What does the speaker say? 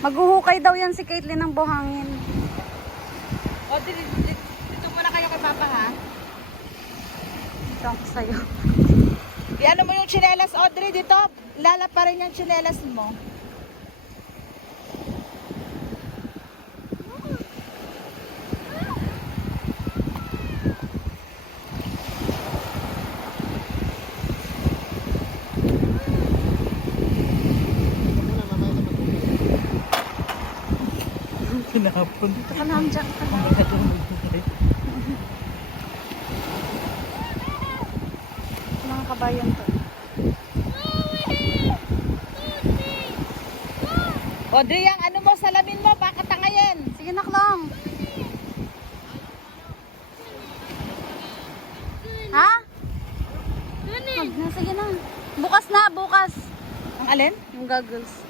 Maghuhukay daw yan si Caitlyn ng buhangin. O, dito muna kayo kay Papa, ha? Ito ako sa'yo. Iano mo yung tsinelas, Audrey, dito. Lala pa rin yung tsinelas mo. Kinapon. Ito na, dyan ka na. Mga kabayan to. Audrey, yung ano mo, salamin mo, baka tangayin. Sige naklong. Ha? Sige na. Bukas na, bukas. Ang alin? Yung goggles.